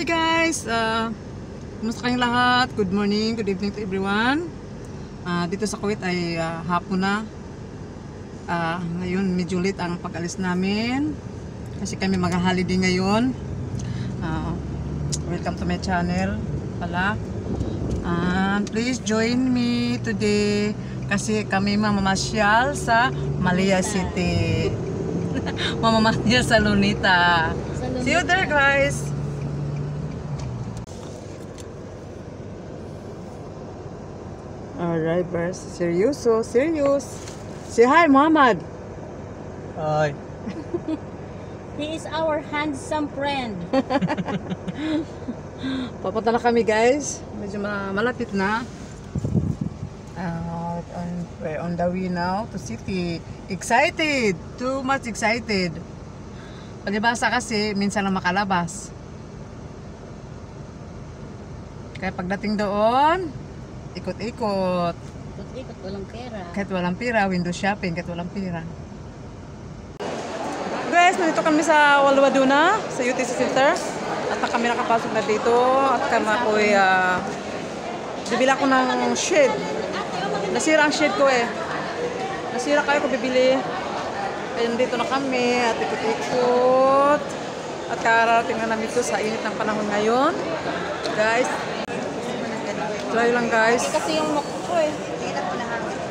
Hi guys! Kumusta kayong lahat? Good morning, good evening to everyone. Dito sa Kuwait ay hapon na. Ngayon medyo late ang pag-alis namin kasi kami mag-holiday ngayon. Welcome to my channel pala. Please join me today kasi kami mamamasyal sa Malaya City. Mamamasyal sa Lunita. See you there guys! Alright, Bers. Seryoso, serious. Say hi, Muhammad. Hi. He is our handsome friend. Papunta na kami, guys. Medyo malapit na. We're on the way now to city. Excited! Too much excited. Palibasa kasi, minsan lang makalabas. Kaya pagdating doon, ikot-ikot. Ikot-ikot, walang pera. Kahit walang pera, window shopping, kahit walang pera. Guys, nandito kami sa Walwaduna, sa UTC Center. At kami nakapasok na dito. At kami ako'y bibila ko ng shade. Nasira ang shade ko eh. Nasira kayo ko bibili. Kaya nandito na kami at ikot-ikot. At kararating na namin ito sa init ng panahon ngayon. Guys, try lang guys. Kasi yung nok ko eh.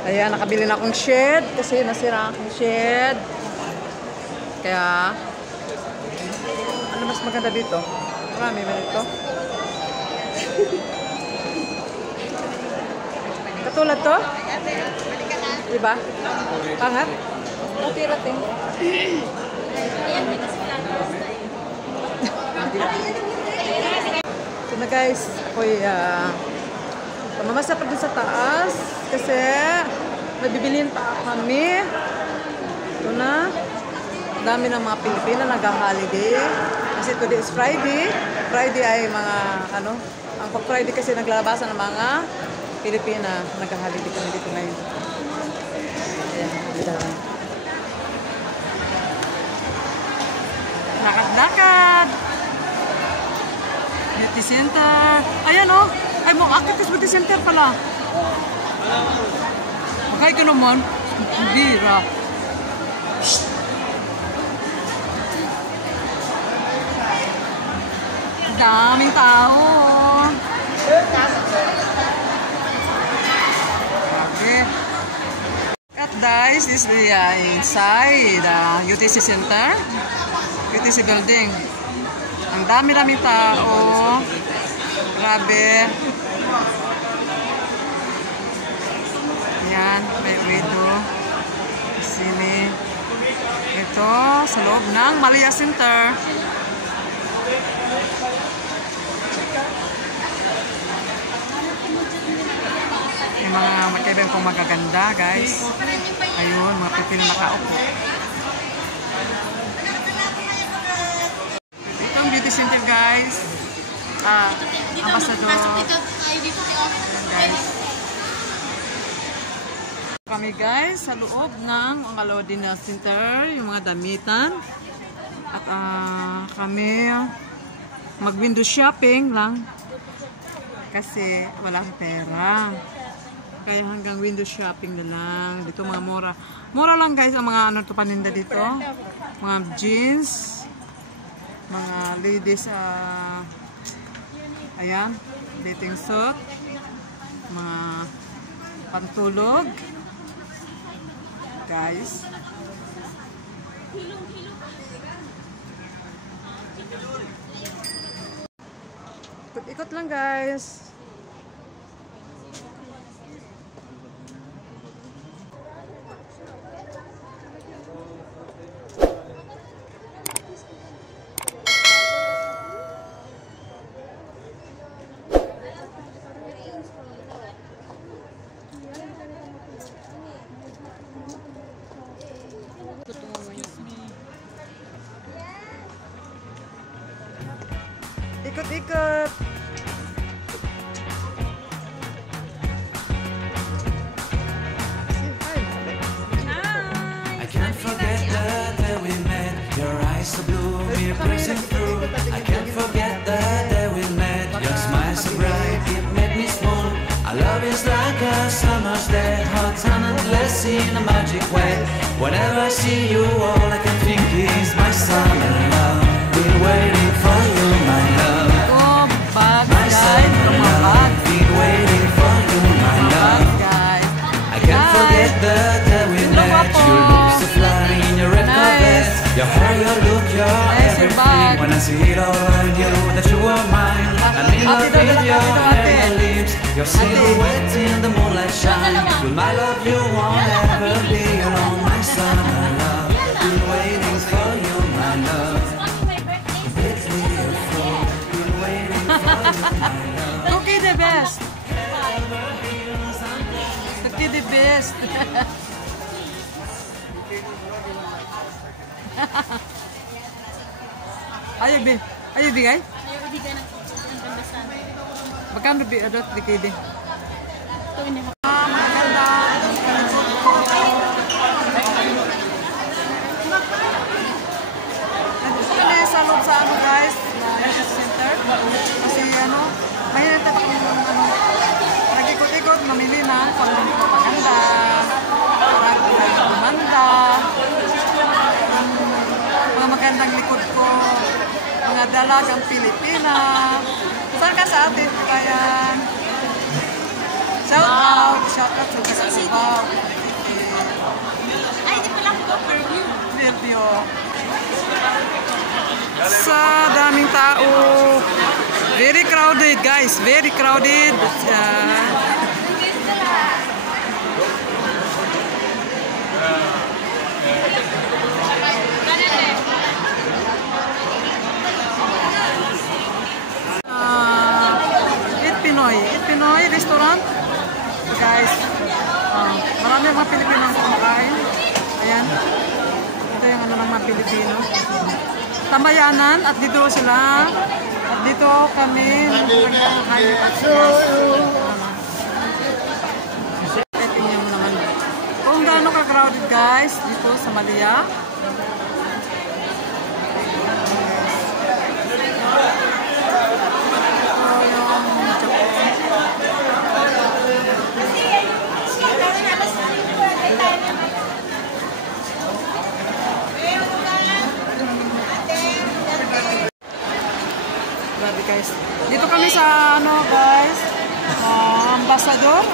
Ayan, nakabili na akong shed kasi nasira akong shed. Kaya, ano mas maganda dito? Marami ba dito? Katulad to? Diba? Pangat? Matirating. So na guys, ako'y mamasa pa din sa taas kasi mabibilin pa kami. Ito na. Dami ng mga Pilipina nag-holiday. Kasi today is Friday. Friday ay mga ano, ang pag-Friday kasi naglalabasan ng mga Pilipina. Nag-holiday kami dito ngayon. Ayan, dito lang. Lakad-lakad. Beauty center. Ayan o. Ay mo, akit is beauty center pala. Magkay ka naman. Bira. Daming tao. Okay. At guys, this is inside UTC Center. UTC building. Ang dami-daming tao. Grabe. Yan, may window. Sini. Ito, sa loob ng Malaya Center. Yung mga magkaibang pong magaganda, guys. Ayun, mga pipil na nakaupo. Ito ang beauty center, guys. Ambassador. Ayan, guys. Kami, guys, sa loob ng Walwaduna Center, yung mga damitan. At kami mag-window shopping lang. Kasi walang pera. Kaya hanggang window shopping na lang. Dito mga mura. Mura lang guys ang mga ano to paninda dito. Mga jeans. Mga ladies ayan. Dating suit. Mga pantulog. Guys. Ikot lang guys. Ikot-ikot. I can't forget the day we met. Your eyes so blue, we're pressing through. I can't forget the day see in a magic way. Whenever I see you, all I can think is my summer love. Been waiting for you, my love. Oh, bag, My guys. summer love. Been waiting for you, my love. Guys. I can't forget the day we met. You look so fly in your red carpet. Your hair, your look, your everything. When I see it all, I knew that you were mine. I'm in love with your hair, your lips, your silhouette in the moonlight shine. With my love, you won't ever be alone, my summer love. Been waiting for you, my love. Completely a fool. Been waiting for you, my love. Cookie the best. Cookie the best. Ayaw bi. Ayaw bigay? Ayaw ibigay ng kandasan. Magkano bi adot di kayo di? Ito ini. Maganda. Nandito kami sa loob sa ano guys, Leisure Center. Kasi ano, mahirap ako nag-ikot-ikot, mamili na kung maganda, gumanda, mga magandang likod ko, mga dalagang Pilipina. Saan ka sa atin? Kaya shout out sa Kasasibaw. Ay, di pala ko review. Review. Sa daming tao. Very crowded guys, very crowded. Eat Pinoy restaurant. Guys, marami mga Pilipinong kumakain. Ayan. Ito yung ano ng mga Pilipino. Tambayanan at dito sila. Dito kami. Tingnan mo naman. Kung gaano ka-crowded guys dito sa Malia. Grabe guys. Dito kami sa ano guys, Ambassador.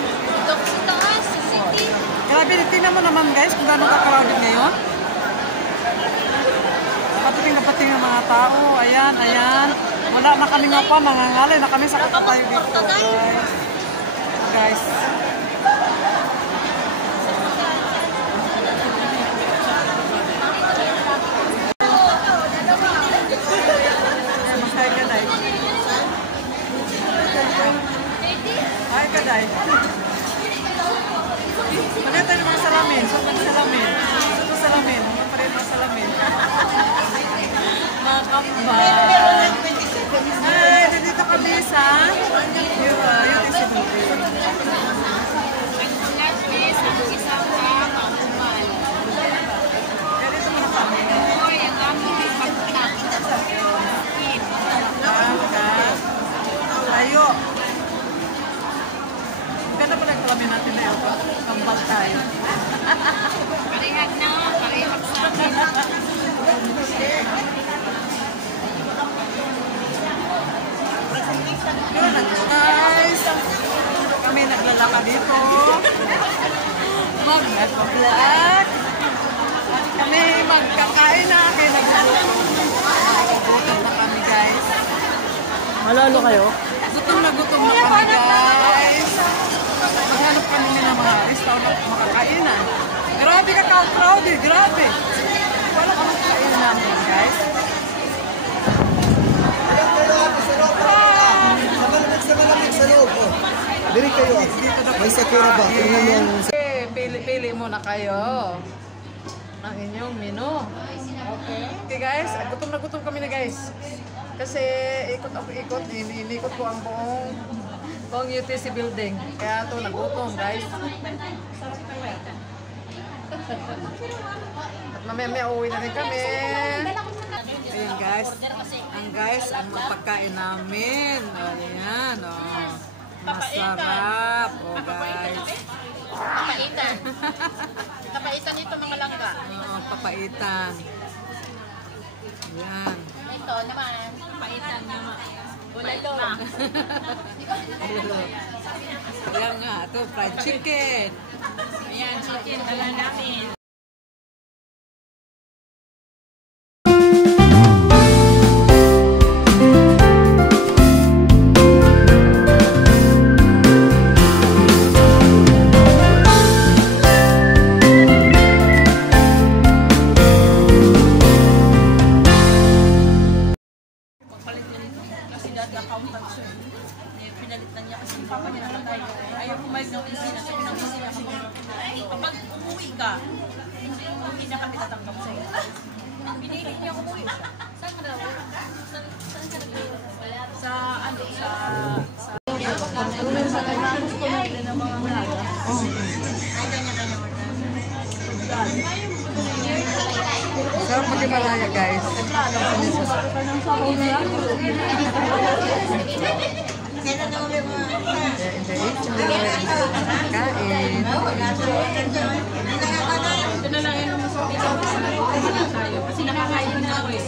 Grabe, tingnan mo naman guys kung gaano ka-crowded ngayon. Pating ng mga tao. Ayan, ayan. Wala na kami nga pa, mangangalay na kami sa kakatayo dito guys. Ay, kaday. Maganda tayo ng mga salamin. Sobrang salamin. Sobrang salamin. Mga pa rin mga salamin. Mga kambal. Ay, dito kami sa UTC Building. Kaya dito muna kami. Tayo. Ganda pala yung kalamin natin na yun. Kambal tayo. Parehag na. Parehag sa akin. Yun, guys. Kami naglalaka dito. Mag-vlog. Kami magkakain na. Kaya naggutom na kami, guys. Malalo kayo? Gutom na kami, guys. Maghanap kami ng mga restaurant makakainan. Grabe ka crowded, grabe. Wala ka makakainan namin, guys. Sa malamig sa loob. Dili kayo. May sakura ba? Tingnan yung... Pili muna kayo ang inyong menu. Okay guys, gutom na gutom kami na guys. Kasi ikot inikot ko ang buong UTC building. Kaya ito nagutom guys. At mamaya uwi na rin kami. Ayan guys, ang pagkain namin. Ayan, oh. Masarap. Oh guys. Kapaitan. Kapaitan ito mga langga. Oh, papaitan. Yan. Ito naman. Kapaitan naman. Bulalo. Yan nga, ito fried chicken. Ayan, chicken. Dala namin. Pinalitan niya kasi yung papa niya nakatay. Ayaw pumayag ng opisina. Sabi ng opisina ko, kapag umuwi ka, hindi na kami tatanggap sa'yo. Pinilit niya umuwi. Saan ka na? Saan ka na? Sa ano? Sa Sarap maghimalaya, guys. Kain. ito na lang yung mas tayo. Kasi nakakain na ako eh.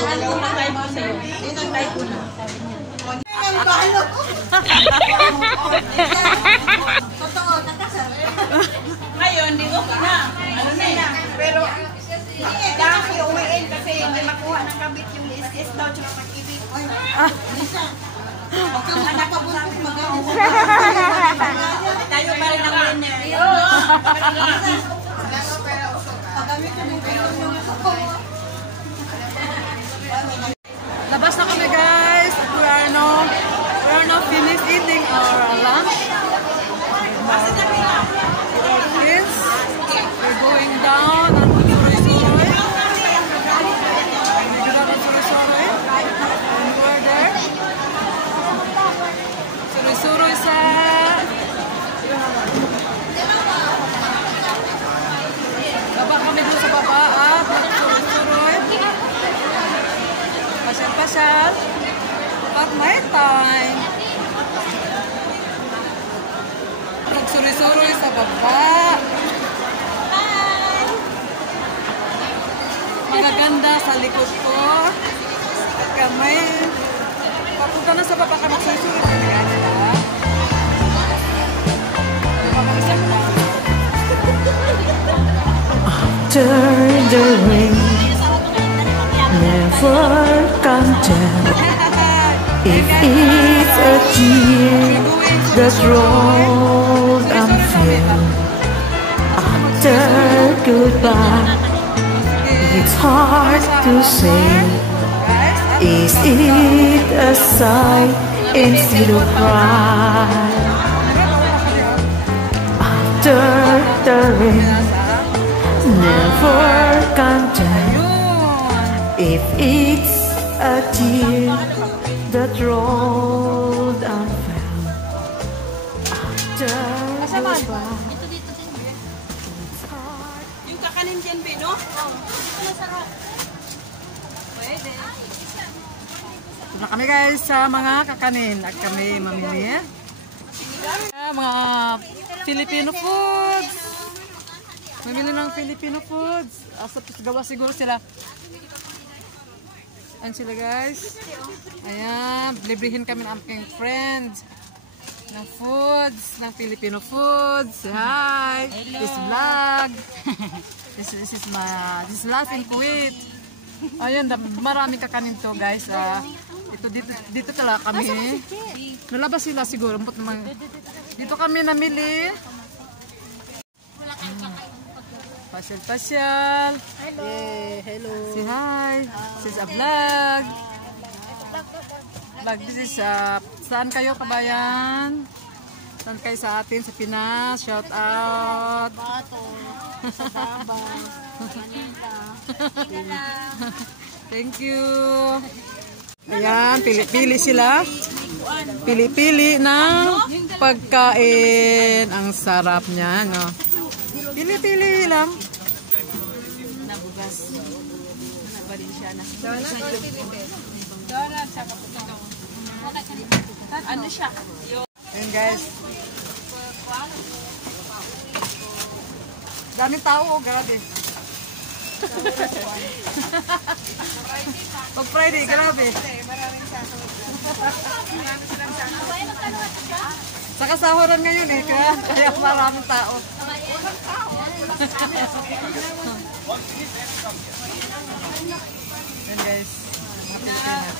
Tayo ko sa'yo. Tayo ko na. Ngayon, di ko na. Ano na eh. Pero, dahil uwiin kasi hindi makuha ng kabit yung is daw tsaka pag-ibig. Lisa, huwag kang nakabuntot magawa. Tayo pa rin ang winner. Pagamit ko ng yung Labas na kami, guys. We are now finished eating our lunch. Kids, we're going down on Suroy-Suroy. Medyo lang ang Suroy-Suroy. And we're there. Suroy-Suroy sa... Baba kami doon sa baba at Suroy-Suroy. Pasyal-pasyal. At night time. Suroy-suroy sa baba. Mga ganda sa likod ko. At kami. Papunta na sa baba ka magsusuroy. Kaya nila. After the rain, never come down. If it's a tear that rolls unfilled, after goodbye, it's hard to say. Is it a sigh instead of cry? After the rain, never come down. If it's a tear that rolled and fell after goodbye. yung kakanin dyan, Bino? Masarap. Pwede. Ito na kami, guys, sa mga kakanin. At kami mamimili. Mga Filipino foods. Mamili ng Filipino foods. Asa gawa siguro sila. Ayan sila, guys. Ayan, librihin kami ng aking friend ng foods, ng Filipino foods. Hi! This vlog. This is life in Kuwait. Ayun, maraming kakanin to, guys. Ito dito talaga kami. Nalabas sila siguro. Dito kami namili. Pasyal-pasyal. Hello. Hello. Say hi. This is a vlog. This is saan kayo, kabayan? Saan kayo sa atin sa Pinas? Shout out. Bato. Sababang. Manita. Thank you. Ayan, pili-pili sila. Pili-pili ng pagkain. Ang sarap niya, no? Pili-pili lang. Nabugas. Nabalin siya na. Ano siya? Ayan guys. Daming tao, oh, grabe. Pag Friday, grabe. Saka sahuran ngayon eh, kaya maraming tao. Ayan guys, mga Pilipina.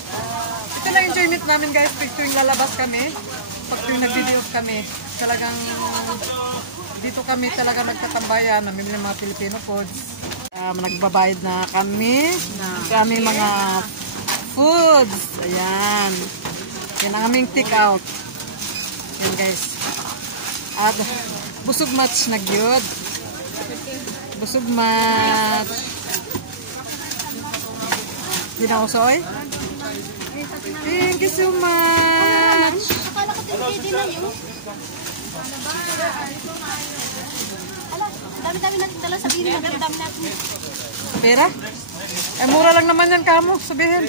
Ito na enjoyment namin guys, pag tuwing lalabas kami, pag tuwing nag-video kami, talagang dito kami talaga nagtatambayan, namimili ng mga Filipino foods. Nagbabayad na kami ng aming mga foods. Ayan. Yan ang aming take out. Yan guys. At busog match na gyud. Busog match. Ginausoy? Thank you so much. Akala ko din na yun. Dami-dami natin dala sabihin. Dami natin. Pera? Eh, mura lang naman yan kamo, sabihin.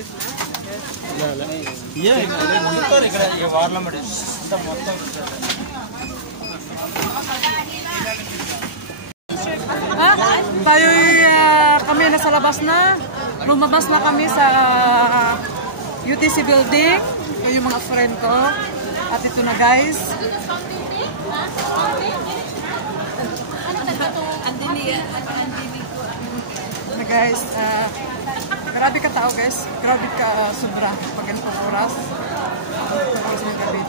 Ha? Tayo kami nasa labas na. Lumabas na kami sa UTC building. Ito yung mga friend ko. At ito na guys. Na guys, grabe ka tao guys. Grabe ka sobra pag ganitong oras. Oras ng gabi.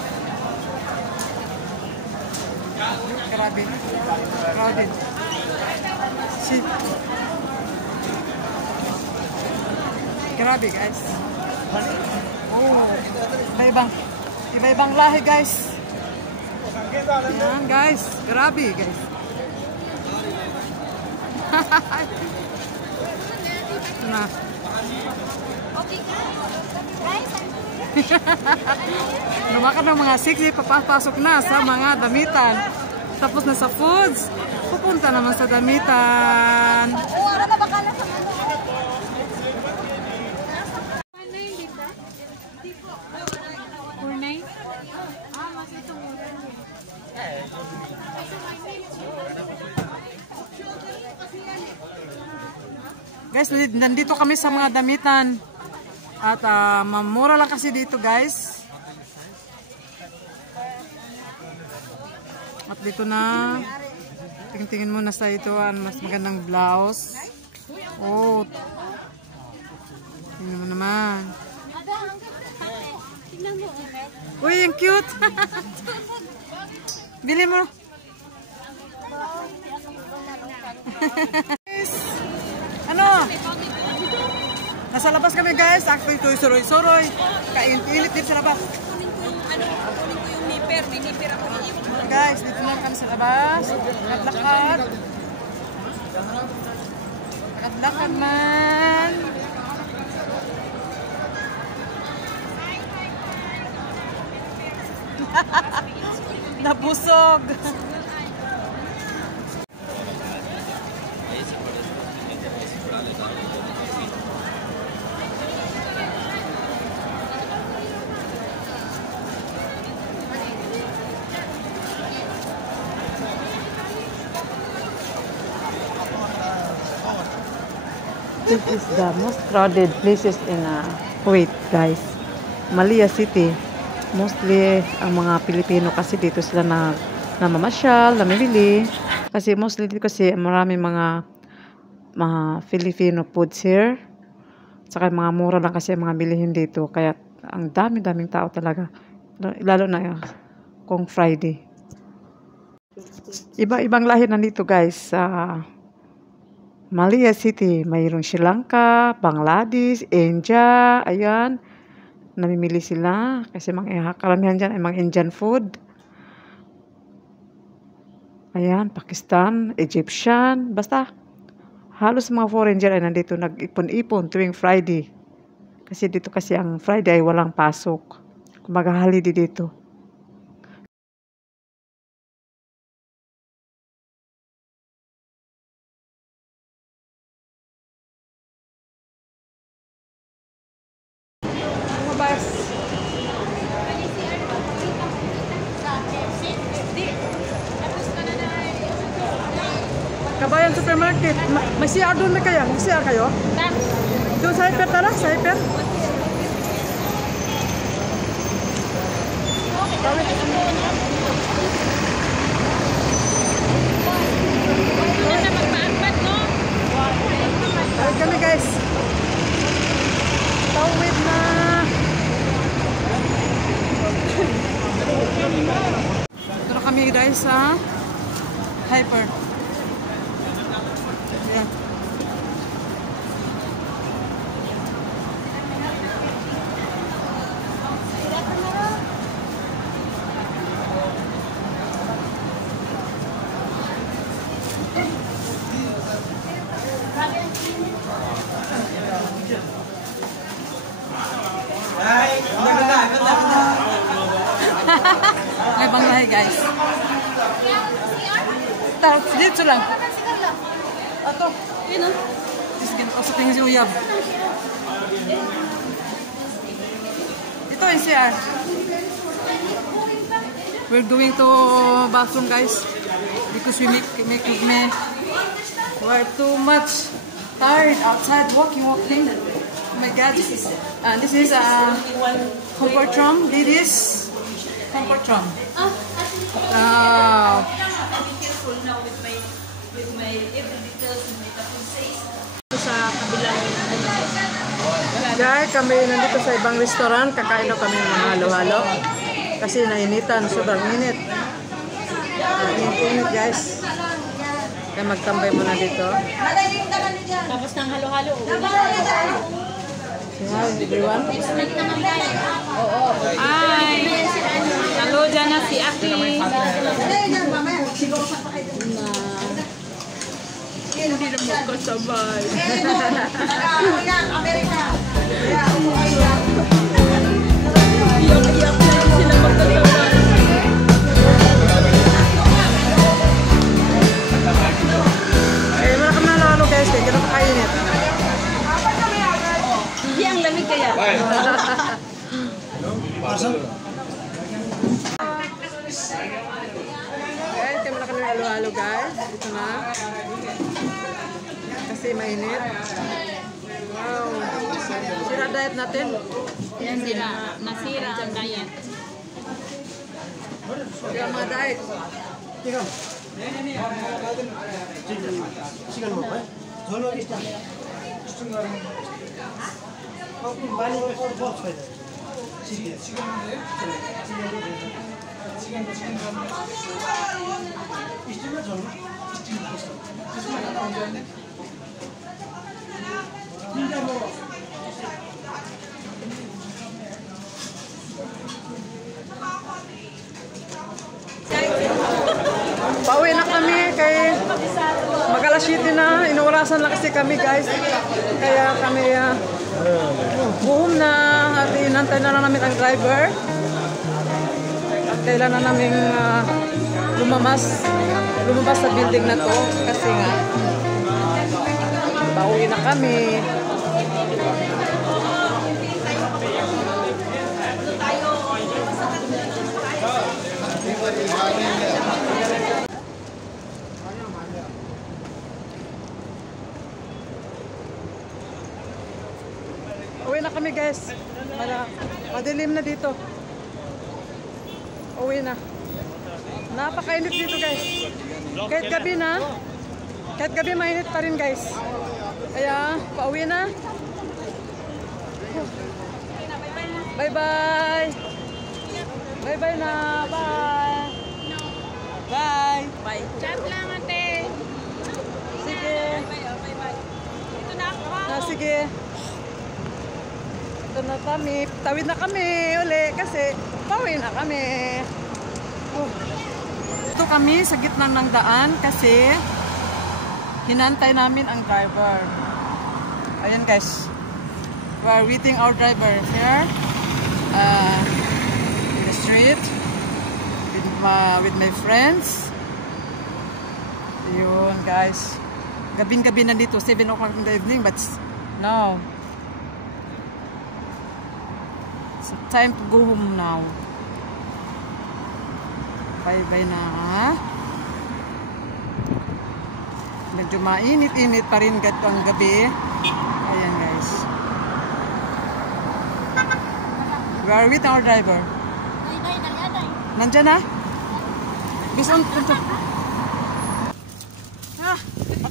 Grabe. Crowded. Shit. Grabe guys. Oh, iba-ibang lahi guys. Yan guys, grabe guys. Ito na. Lumakan ng mga siksi, papasok na sa mga damitan. Tapos na sa foods, pupunta naman sa damitan. Guys, nandito kami sa mga damitan. At mamura lang kasi dito guys. At dito na. Tingin-tingin muna sa ito. Mas magandang blouse. Oh. Tingnan mo naman. Uy, yung cute. Bili mo. Ano? Nasa labas kami guys. Actually, ito yung soroy-soroy. Kainit din sa labas. Kunin ko yung nipper. May nipper ako iiwan. Guys, dito na kami sa labas. Lakad-lakad. Lakad-lakad man. Nabusog. This is the most crowded places in Kuwait, guys. Malia City. Mostly, ang mga Pilipino kasi dito sila namamasyal, namimili. Kasi mostly dito kasi marami mga Filipino foods here. Saka mga mura lang kasi mga bilihin dito. Kaya ang dami-daming tao talaga. Lalo na kung Friday. Iba-ibang lahi nandito guys. Malia City, mayroong Sri Lanka, Bangladesh, India, ayan. Namimili sila kasi mga karamihan dyan ay mga Indian food. Ayan, Pakistan, Egyptian, basta halos mga foreign dyan ay nandito nag-ipon-ipon tuwing Friday. Kasi dito kasi ang Friday ay walang pasok. Kumbaga holiday dito. Hyper Supermarket. May CR doon na kaya? May CR kayo? Doon sa Hyper, tara, sa Hyper. Tawid kami guys. Tawid na. Ito na kami guys sa Hyper. Yeah. May banglahe guys. Dito lang. Ato. Yun o. Pasok yung si Uyab. Ito yung CR. We're going to bathroom guys. Because we we're too much tired outside walking. Oh my god. This is comfort room. This comfort room. Wow. Sa kabilang guys, kami nandito sa ibang restaurant. Kakain na kami ng mga halo-halo. Kasi nainitan, sobrang init. Init guys. Kaya magtambay muna dito. Tapos ng halo-halo. Hi everyone. Oo. Hi. Halo dyan na si Aki. Hindi na magkasabay. Iyak-iyak na yun sila magkasabay. Eh, wala kami nalalo guys. Kaya ganun kainit. Hindi ang lamig kaya. Guys, kami na kami halo-halo guys. Ito na. Kasi mainit. Wow. Sira diet natin. Yan sila. Nasira ang diet. Sira mga diet. Pauwi na kami kay mag-alas 7 na. Inuurasan lang kasi kami guys. Kaya kami buhom na at inantay na lang namin ang driver. At kailan na namin lumabas sa building na to. Kasi nga pauwi na kami. Uwi na kami guys. Madilim na dito. Uwi na. Napakainit dito guys. Kahit gabi na. Kahit gabi mainit pa rin guys. Kaya pauwi na. Bye bye. Bye bye na. Bye. Bye. Bye. Chat lang ate. Sige. Bye bye. Ito na ako. Sige. Ito na kami. Tawid na kami uli kasi pauwi na kami. Ito kami sa gitna ng daan kasi hinantay namin ang driver. Ayan guys. We are waiting our driver here in the street with my friends. Yun guys. Gabing-gabi na dito. 7 o'clock in the evening but now it's time to go home now. Bye-bye na. Medyo mainit-init pa rin ang gabi. Ayan guys. We are with our driver. Nandyan na? Bison,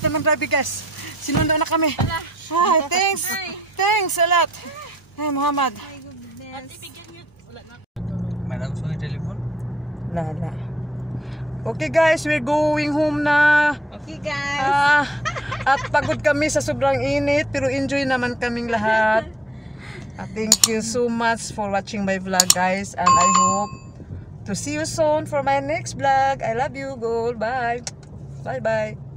ito ng driver guys. Sinundo na kami. Hi, thanks. Thanks a lot. Hey Muhammad. Madam, so telephone? Lala. Okay guys, we're going home na. Okay guys. At pagod kami sa sobrang init, pero enjoy naman kaming lahat. Thank you so much for watching my vlog guys, and I hope to see you soon for my next vlog. I love you. Goodbye. Bye bye.